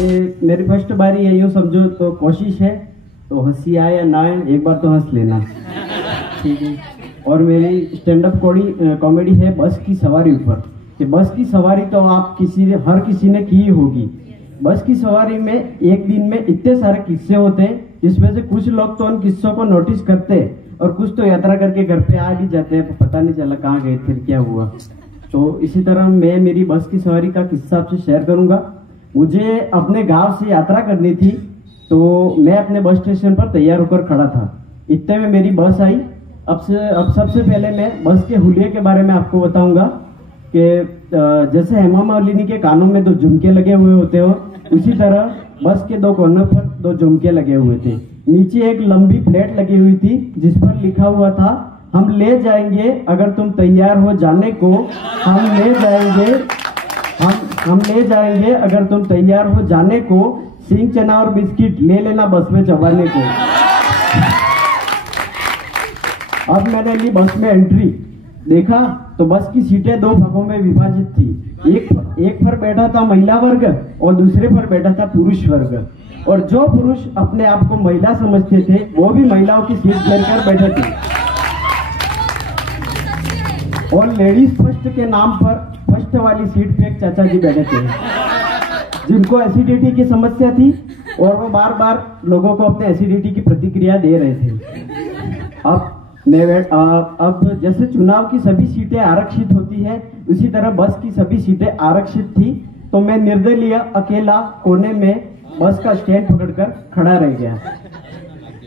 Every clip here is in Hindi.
ये मेरी फर्स्ट बारी है, यूँ समझो तो कोशिश है, तो हंसी आए या ना आए एक बार तो हंस लेना, ठीक है। और मेरी स्टैंड अप कॉमेडी है बस की सवारी ऊपर, कि बस की सवारी तो आप हर किसी ने की होगी। बस की सवारी में एक दिन में इतने सारे किस्से होते हैं, जिसमें से कुछ लोग तो उन किस्सों को नोटिस करते हैं और कुछ तो यात्रा करके घर पे आ भी जाते हैं, पता नहीं चला कहाँ गए फिर क्या हुआ। तो इसी तरह मैं मेरी बस की सवारी का किस्सा आपसे शेयर करूंगा। मुझे अपने गांव से यात्रा करनी थी, तो मैं अपने बस स्टेशन पर तैयार होकर खड़ा था। इतने में मेरी बस आई। अब सबसे पहले मैं बस के हुलिये के बारे में आपको बताऊंगा कि जैसे हेमा मालिनी के कानों में 2 झुमके लगे हुए होते हो, उसी तरह बस के 2 कोनों पर 2 झुमके लगे हुए थे। नीचे एक लंबी प्लेट लगी हुई थी जिस पर लिखा हुआ था, हम ले जाएंगे अगर तुम तैयार हो जाने को, हम ले जाएंगे अगर तुम तैयार हो जाने को, सिंग चना और बिस्किट ले लेना बस में चबाने को। अब मैंने ली बस में एंट्री, देखा तो बस की सीटें 2 भागों में विभाजित थी। एक पर बैठा था महिला वर्ग और दूसरे पर बैठा था पुरुष वर्ग। और जो पुरुष अपने आप को महिला समझते थे वो भी महिलाओं की सीट लेकर बैठे थे। और लेडीज फर्स्ट के नाम पर फर्स्ट वाली सीट पे एक चाचा जी बैठे थे, जिनको एसिडिटी की समस्या थी और वो बार बार लोगों को अपने एसिडिटी की प्रतिक्रिया दे रहे थे। अब जैसे चुनाव की सभी सीटें आरक्षित होती है, उसी तरह बस की सभी सीटें आरक्षित थी। तो मैं निर्दलीय अकेला कोने में बस का स्टैंड पकड़कर खड़ा रह गया।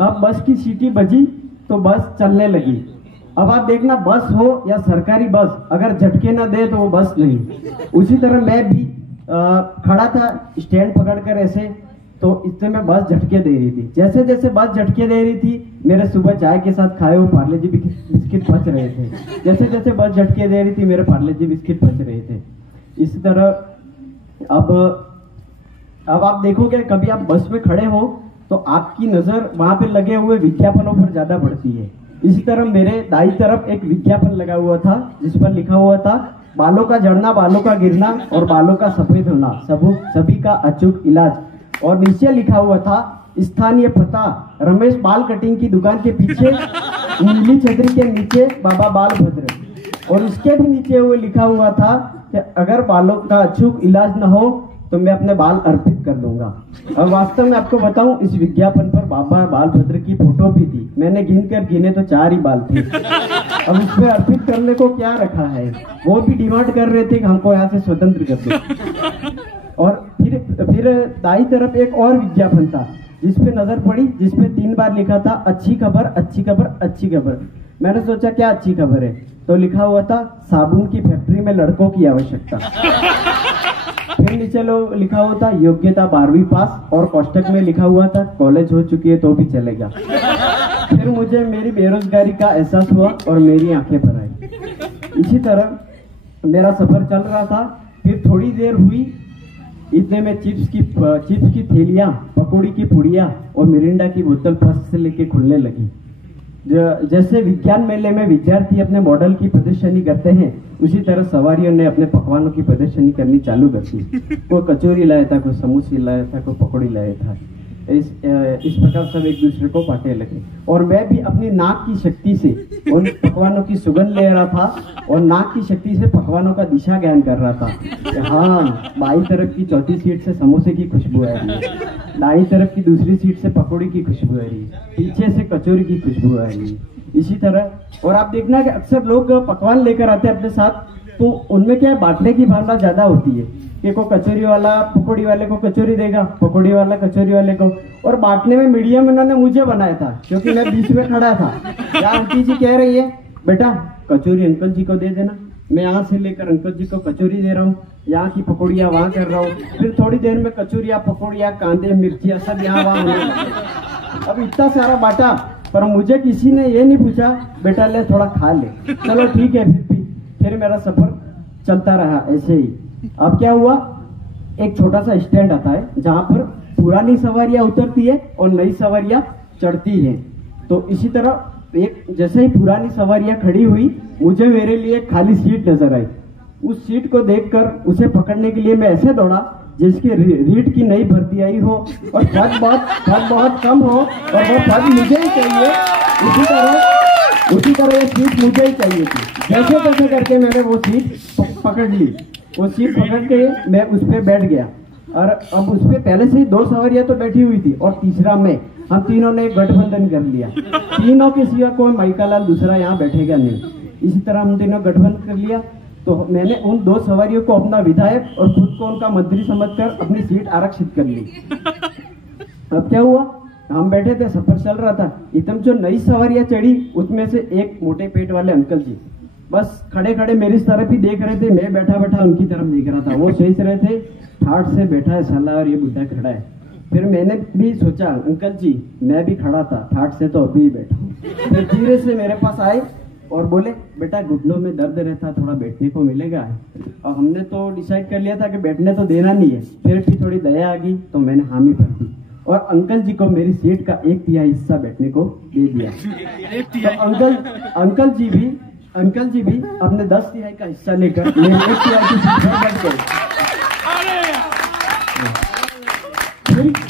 अब बस की सीटी बजी तो बस चलने लगी। अब आप देखना, बस हो या सरकारी बस, अगर झटके ना दे तो वो बस नहीं। उसी तरह मैं भी खड़ा था स्टैंड पकड़कर ऐसे, तो इससे मैं बस झटके दे रही थी। जैसे जैसे बस झटके दे रही थी, मेरे सुबह चाय के साथ खाए हुए पार्ले जी बिस्किट पच रहे थे। जैसे जैसे बस झटके दे रही थी, मेरे पार्ले जी बिस्किट पच रहे थे। इसी तरह अब आप देखोगे, कभी आप बस में खड़े हो तो आपकी नजर वहां पे लगे हुए विज्ञापनों पर ज्यादा पड़ती है। इसी तरह मेरे दाई तरफ एक विज्ञापन लगा हुआ था जिस पर लिखा हुआ था, बालों का झड़ना, बालों का गिरना और बालों का सफेद होना सभी का अचूक इलाज। और नीचे लिखा हुआ था, स्थानीय पता, रमेश बाल कटिंग की दुकान के पीछे, नीली छतरी के नीचे, बाबा बाल भद्र। और उसके भी नीचे वो लिखा हुआ था कि अगर बालों का अचूक इलाज न हो तो मैं अपने बाल अर्पित कर दूंगा। अब वास्तव में आपको बताऊं, इस विज्ञापन पर बाबा बाल भद्र की फोटो भी थी। मैंने गिने तो 4 ही बाल थे। अब उसमें अर्पित करने को क्या रखा है, वो भी डिमांड कर रहे थे कि हमको यहाँ से स्वतंत्र कर दो। और फिर दाई तरफ एक और विज्ञापन था जिसपे नजर पड़ी, जिसपे 3 बार लिखा था, अच्छी खबर, अच्छी खबर, अच्छी खबर। मैंने सोचा क्या अच्छी खबर है, तो लिखा हुआ था, साबुन की फैक्ट्री में लड़कों की आवश्यकता। फिर नीचे लिखा हुआ था, योग्यता 12वीं पास, और कोष्टक में लिखा हुआ था, कॉलेज हो चुकी है तो भी चलेगा। फिर मुझे मेरी बेरोजगारी का एहसास हुआ और मेरी आंखें भर आई। इसी तरह मेरा सफर चल रहा था। फिर थोड़ी देर हुई, इतने में चिप्स की थैलियां, पकौड़ी की पुड़िया और मिरिंडा की बोतल फर्स्ट से लेके खुलने लगी। जैसे विज्ञान मेले में विद्यार्थी अपने मॉडल की प्रदर्शनी करते हैं, उसी तरह सवारियों ने अपने पकवानों की प्रदर्शनी करनी चालू कर दी। कोई कचौरी लाया था, कोई समोसे लाया था, कोई पकौड़ी लाया था। इस प्रकार सब एक दूसरे को बांटने लगे। और मैं भी अपनी नाक की शक्ति से उन पकवानों की सुगंध ले रहा था और नाक की शक्ति से पकवानों का दिशा ज्ञान कर रहा था। हाँ, बाई तरफ की चौथी सीट से समोसे की खुशबू आ रही है, दाई तरफ की दूसरी सीट से पकौड़ी की खुशबू आ रही है, पीछे से कचौरी की खुशबू आ रही है। इसी तरह और आप देखना कि अक्सर लोग पकवान लेकर आते हैं अपने साथ, तो उनमें क्या बांटने की भावना ज्यादा होती है कि को कचौरी वाला पकौड़ी वाले को कचौरी देगा, पकौड़ी वाला कचौरी वाले को। और बांटने में मीडियम इन्होंने मुझे बनाया था, क्योंकि मैं बीच में खड़ा था। क्या आंटी जी कह रही है, बेटा कचौरी अंकल जी को दे देना। मैं यहाँ से लेकर अंकल जी को कचौरी दे रहा हूँ, यहाँ की पकौड़ियाँ वहाँ कर रहा हूँ। फिर थोड़ी देर में कचौरियाँ, पकौड़ियाँ, कांदे, मिर्चियाँ सब यहाँ वहाँ होने लगे। अब इतना सारा बांटा, पर मुझे किसी ने ये नहीं पूछा, बेटा ले थोड़ा खा ले। चलो ठीक है, फिर मेरा सफर चलता रहा ऐसे ही। अब क्या हुआ, एक छोटा सा स्टैंड आता है जहां पर पुरानी सवारियां उतरती है और नई सवारियां चढ़ती है। तो इसी तरह जैसे ही पुरानी सवारियां खड़ी हुई, मुझे मेरे लिए खाली सीट नजर आई। उस सीट को देखकर उसे पकड़ने के लिए मैं ऐसे दौड़ा जिसकी रीट की नई भर्ती आई हो और पद बहुत कम हो और वो पद मुझे ही चाहिए, उसी तरह ये सीट मुझे ही चाहिए थी। जैसे तैसे करके मैंने वो सीट पकड़ ली। वो सीट पकड़ के मैं उस पर बैठ गया और अब उस पर पहले से ही 2 सवारियां तो बैठी हुई थी और तीसरा मैं। हम तीनों ने एक गठबंधन कर लिया। तीनों के सिवा कोई माइकालाल दूसरा यहाँ बैठेगा नहीं। इसी तरह हम तीनों गठबंधन कर लिया। तो मैंने उन 2 सवारियों को अपना विधायक और खुद को उनका मंत्री समझकर अपनी सीट आरक्षित कर ली। अब क्या हुआ, हम बैठे थे, सफर चल रहा था। एकदम जो नई सवारियां चढ़ी उसमें से एक मोटे पेट वाले अंकल जी बस खड़े खड़े मेरी तरफ ही देख रहे थे। मैं बैठा बैठा उनकी तरफ देख रहा था। वो सोच रहे थे ठाठ से बैठा है साला और ये बुढ़ा खड़ा है। फिर मैंने भी सोचा अंकल जी मैं भी खड़ा था, ठाठ से तो अभी ही बैठा हूँ। फिर धीरे से मेरे पास आए और बोले बेटा घुटनों में दर्द रहता, थोड़ा बैठने को मिलेगा। और हमने तो डिसाइड कर लिया था कि बैठने तो देना नहीं है। फिर भी थोड़ी दया आ गई तो मैंने हामी भर दी और अंकल जी को मेरी सीट का 1/3 हिस्सा बैठने को दे दिया। तो अंकल जी भी अपने 10/3 का हिस्सा लेकर मेरे 1/3 की सीट पर बैठ गए।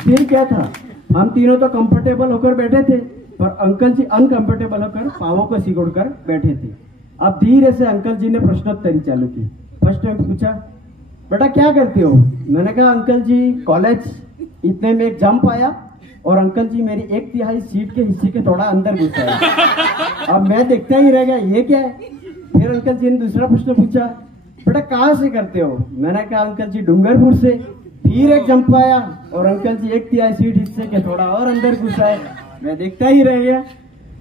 फिर क्या था, हम तीनों तो कंफर्टेबल होकर बैठे थे पर अंकल जी अनकंफर्टेबल होकर पावों को सिकोड़कर बैठे थे। अब धीरे से अंकल जी ने प्रश्नोत्तरी चालू की। फर्स्ट टाइम पूछा बेटा क्या करते हो। मैंने कहा अंकल जी कॉलेज। इतने में एक जंप आया और अंकल जी मेरी 1/3 सीट के हिस्से के थोड़ा अंदर घुस आए। अब मैं देखता ही रह गया ये क्या है। फिर अंकल जी ने दूसरा प्रश्न पूछा बेटा कहाँ से करते हो। मैंने कहा अंकल जी डूंगरपुर से। फिर एक जंप आया और अंकल जी 1/3 सीट हिस्से के थोड़ा और अंदर घुस आए। मैं देखता ही रह गया।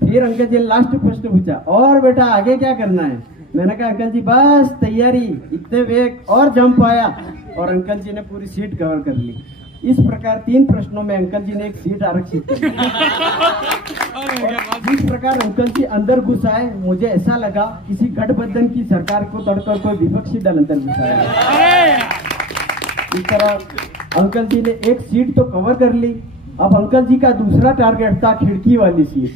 फिर अंकल जी ने लास्ट प्रश्न पूछा और बेटा आगे क्या करना है। मैंने कहा अंकल जी बस तैयारी। इतने वेग और जंप आया और अंकल जी ने पूरी सीट कवर कर ली। इस प्रकार 3 प्रश्नों में अंकल जी ने एक सीट आरक्षित कर ली। इस प्रकार अंकल जी अंदर घुस आए। मुझे ऐसा लगा किसी गठबंधन की सरकार को तोड़कर कोई विपक्षी दल अंदर घुस आया। इस तरह अंकल जी ने एक सीट तो कवर कर ली। अब अंकल जी का दूसरा टारगेट था खिड़की वाली सीट।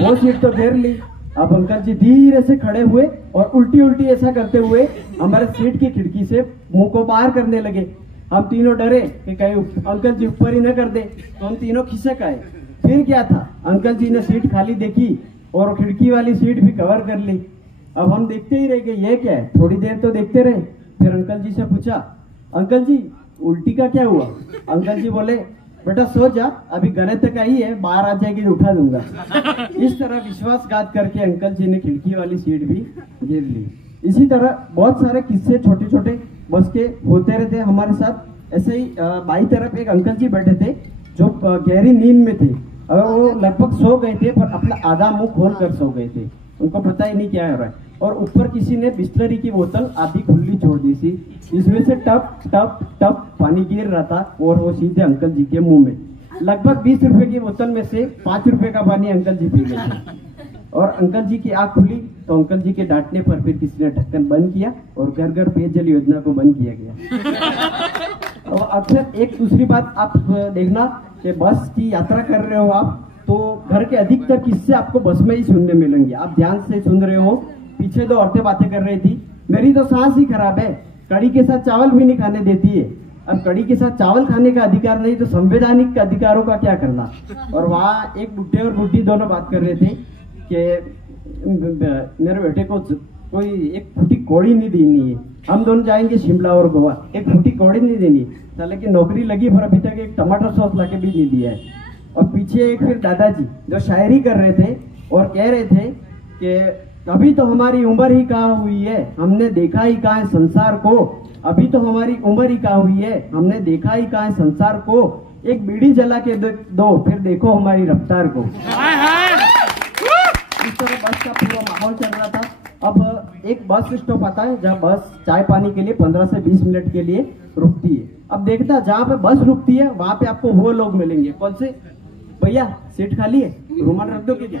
वो सीट तो घेर ली। अब अंकल जी धीरे से खड़े हुए और उल्टी ऐसा करते हुए हमारे सीट की खिड़की से मुंह को बाहर करने लगे। हम तीनों डरे कि कहीं अंकल जी ऊपर ही न कर दे, तो हम तीनों खिसक आए। फिर क्या था, अंकल जी ने सीट खाली देखी और खिड़की वाली सीट भी कवर कर ली। अब हम देखते ही रह गए ये क्या है। थोड़ी देर तो देखते रहे। फिर अंकल जी से पूछा अंकल जी उल्टी का क्या हुआ। अंकल जी बोले बेटा सो जा, अभी गले तक आई है, बाहर आ जाएगी तो उठा दूंगा। इस तरह विश्वासघात करके अंकल जी ने खिड़की वाली सीट भी घेर ली। इसी तरह बहुत सारे किस्से छोटे छोटे बस के होते रहते हमारे साथ। ऐसे ही बाई तरफ एक अंकल जी बैठे थे जो गहरी नींद में थे और वो लगभग सो गए थे पर अपना आधा मुंह खोल कर सो गए थे। उनको पता ही नहीं क्या हो रहा है। और ऊपर किसी ने बिस्लरी की बोतल आधी खुली छोड़ दी थी। इसमें से टप टप टप पानी गिर रहा था और वो सीधे अंकल जी के मुंह में। लगभग 20 रुपए की बोतल में से 5 रुपए का पानी अंकल जी पी गए। और अंकल जी की आंख खुली तो अंकल जी के डांटने पर फिर किसी ने ढक्कन बंद किया और घर घर पेयजल योजना को बंद किया गया। और अक्सर एक दूसरी बात आप देखना कि बस की यात्रा कर रहे हो आप तो घर के अधिकतर किस्से आपको बस में ही सुनने मिलेंगे। आप ध्यान से सुन रहे हो। पीछे 2 औरतें बातें कर रही थी, मेरी तो सांस ही खराब है, कड़ी के साथ चावल भी नहीं खाने देती है। अब कड़ी के साथ चावल खाने का अधिकार नहीं तो संवैधानिक अधिकारों का क्या करना। और वहाँ एक बुढ़े और बुढ़ी दोनों बात कर रहे थे कि मेरे बेटे को कोई एक फूटी कौड़ी नहीं देनी है, हम दोनों जाएंगे शिमला और गोवा, एक फूटी कौड़ी नहीं देनी। साले की नौकरी लगी पर अभी तक एक टमाटर सॉस लाके भी नहीं दिया है। और पीछे एक फिर दादाजी जो शायरी कर रहे थे और कह रहे थे कि अभी तो हमारी उम्र ही कहाँ हुई है, हमने देखा ही कहाँ है संसार को। अभी तो हमारी उम्र ही कहाँ हुई है, हमने देखा ही कहाँ है संसार को। एक बीड़ी जला के दो फिर देखो हमारी रफ्तार को। इस तरह बस का पूरा माहौल चल रहा था। अब एक बस स्टॉप आता है जहाँ बस चाय पानी के लिए 15 से 20 मिनट के लिए रुकती है। अब देखता जहाँ पे बस रुकती है वहां पे आपको वो लोग मिलेंगे। कौन से, भैया सीट खाली है, रुमाल रख दोगे क्या,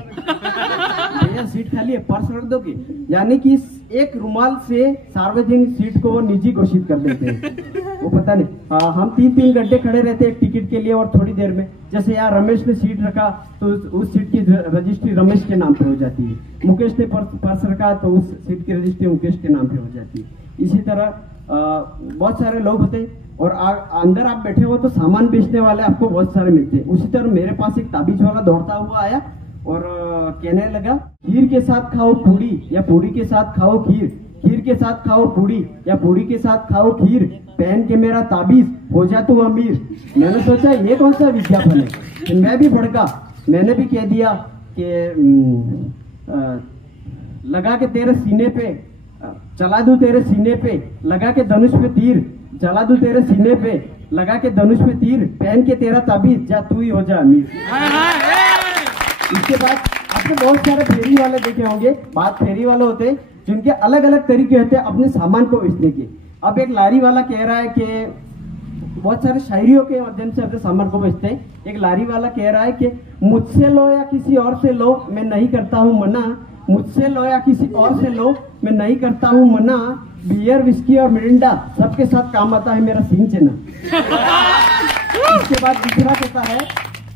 भैया सीट खाली है, पर्स रख दोगे। यानी कि एक रुमाल से सार्वजनिक सीट को वो निजी घोषित कर देते हैं। वो पता नहीं। हाँ, हम 3-3 घंटे खड़े रहते हैं एक टिकट के लिए और थोड़ी देर में जैसे यार रमेश ने सीट रखा तो उस सीट की रजिस्ट्री रमेश के नाम पे हो जाती है। मुकेश ने पर्स रखा तो उस सीट की रजिस्ट्री मुकेश के नाम पे हो जाती है। इसी तरह बहुत सारे लोग होते और अंदर आप बैठे हो तो सामान बेचने वाले आपको बहुत सारे मिलते हैं। उसी तरह मेरे पास एक ताबीज वाला दौड़ता हुआ आया और कहने लगा, खीर के साथ खाओ पूड़ी या पूड़ी के साथ खाओ खीर, खीर के साथ खाओ पूड़ी या पूड़ी के साथ खाओ खीर, पहन के मेरा ताबीज हो जा तू अमीर। मैंने सोचा ये कौन सा विज्ञापन है, तो मैं भी भड़का, मैंने भी कह दिया कि लगा के तेरे सीने पे चला दूं, तेरे सीने पे लगा के धनुष पे तीर, चला दूं तेरे सीने पे लगा के धनुष पे तीर, पहन के तेरा ताबीज जा तू ही हो जा अमीर। इसके बाद आपने बहुत सारे फेरी वाले देखे होंगे, बात फेरी वाले होते हैं जिनके अलग अलग तरीके होते हैं अपने सामान को बेचने के। अब एक लारी वाला कह रहा है कि बहुत सारे शायरियों के माध्यम से अपने सामान को बेचते हैं। एक लारी वाला कह रहा है कि मुझसे लो या किसी और से लो, मैं नहीं करता हूँ मना, मुझसे लो या किसी और से लो, मैं नहीं करता हूँ मना, बियर विस्की और मिरिंडा सबके साथ काम आता है मेरा सीन चना। इसके बाद दूसरा कहता है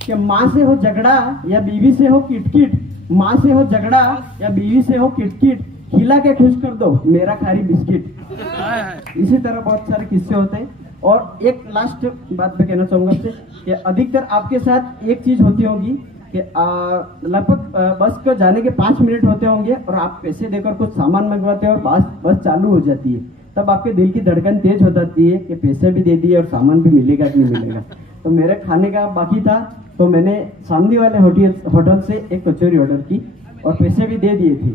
कि माँ से हो झगड़ा या बीवी से हो किटकिट, माँ से हो झगड़ा या बीवी से हो किटकिट, खिला के खुश कर दो मेरा खारी बिस्किट। इसी तरह बहुत सारे किस्से होते हैं। और एक लास्ट बात मैं कहना चाहूंगा आपसे कि अधिकतर आपके साथ एक चीज होती होगी कि लगभग बस को जाने के 5 मिनट होते होंगे और आप पैसे देकर कुछ सामान मंगवाते हैं और बस चालू हो जाती है। तब आपके दिल की धड़कन तेज हो जाती है कि पैसे भी दे दिए और सामान भी मिलेगा कि नहीं मिलेगा। तो मेरे खाने का बाकी था तो मैंने सामने वाले होटल से एक कचौरी ऑर्डर की और पैसे भी दे दिए थे।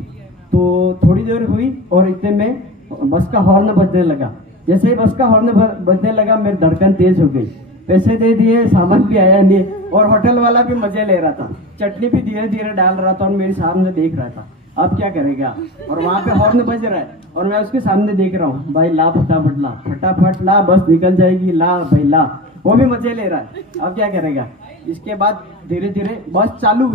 तो थोड़ी देर हुई और इतने में बस का हॉर्न बजने लगा। जैसे ही बस का हॉर्न बजने लगा मेरी धड़कन तेज हो गई, पैसे दे दिए, सामान भी आया नहीं और होटल वाला भी मजे ले रहा था, चटनी भी धीरे धीरे डाल रहा था और मेरे सामने देख रहा था अब क्या करेगा। और वहां पे हॉर्न बज रहा है और मैं उसके सामने देख रहा हूँ, भाई ला फटाफट ला, बस निकल जाएगी, ला भाई ला। वो भी मजे ले रहा है, अब क्या करेगा। इसके बाद धीरे धीरे बस चालू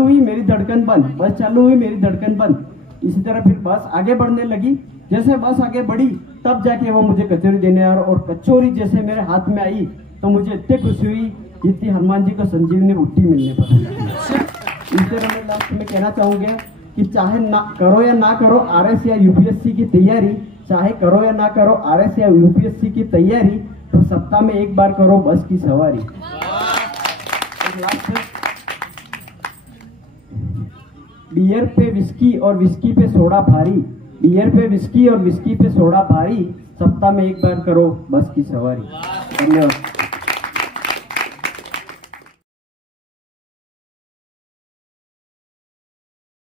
हुई, मेरी धड़कन बंद, बस चालू हुई, मेरी धड़कन बंद। इसी तरह फिर बस आगे बढ़ने लगी। जैसे बस आगे बढ़ी तब जाके वो मुझे कचौरी देने आया और कचौरी जैसे मेरे हाथ में आई तो मुझे इतनी खुशी हुई जितनी हनुमान जी को संजीवनी बूटी मिलने पर। इस तरह मैं लास्ट में कहना चाहूंगा कि चाहे ना करो या ना करो आरएस या यूपीएससी की तैयारी, चाहे करो या ना करो आरएस या यूपीएससी की तैयारी, तो सप्ताह में एक बार करो बस की सवारी। बियर पे विस्की और विस्की पे सोडा भारी, बियर पे विस्की और विस्की पे सोडा भारी, सप्ताह में एक बार करो बस की सवारी। धन्यवाद।